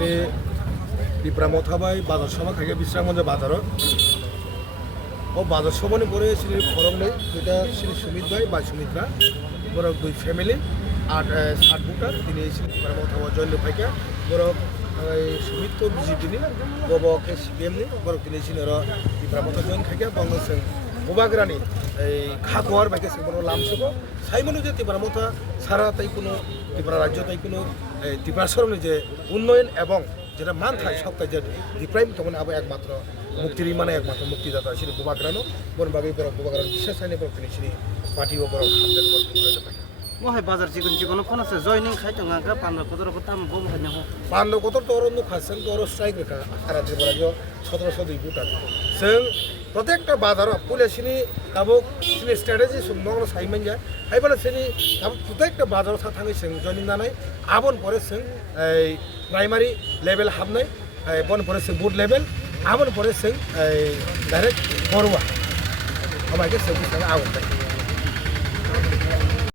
sini Dipra Mothabai বাজার সভা থেকে বিশ্রামগঞ্জ বাজারও ও বাজার সভানি পরে শ্রী ফরম নেই যেটা শ্রী সুমিত ভাই বা সুমিত্রা বড় দুই ফ্যামিলি আর 60 ভোটার তিনি শ্রী Dipra Mothabai জয়েন ফাইকা বড় সুমিত তো বিজেপি নি ববকে সিপিএম নি বড় তিনি শ্রী Dipra Mothabai জয়েন খাইকা বাংলাদেশ গোবাগ্রানি এই খাগোয়ার বাইকে বড় লামসব সাইমনু যে Dipra Mothabai সারা তাই কোনো ত্রিপুরা রাজ্য তাই কোনো ত্রিপুরা সরণি যে উন্নয়ন এবং যেটা মান থাকে সবটাই যে ডিপ্রাইম তখন আবার একমাত্র মুক্তির মানে একমাত্র মুক্তিদাতা শ্রী গোবাগ্রানো বনবাগী বড় গোবাগ্রান বিশেষ আইনে বড় তিনি শ্রী পার্টি ও বড় হামদান বড় মহাই বাজার চিকন চিকন ফোন আছে জয়নিং খাইতো গাঙ্গা পান্ডা কত রকম দাম বম হয় না পান্ডা কত তোর অন্য খাচ্ছেন তোর স্ট্রাইক রেখা সারা ত্রিপুরা 1702 ভোটার जों प्रत्येकटा बाजाराव पुलिसनि दाबो सिनि स्ट्रेटेजि सुंदोंनो साइमोन जा हाइबाला सिनि दाबो प्रत्येकटा बाजाराव थाङै जों जयनिं जानाय आबन परे जों प्राइमारि लेभेल हाबनाय बन परे जों बुथ लेभेल आबन परे जों डाइरेक्ट बरुवा हमायके जों आवत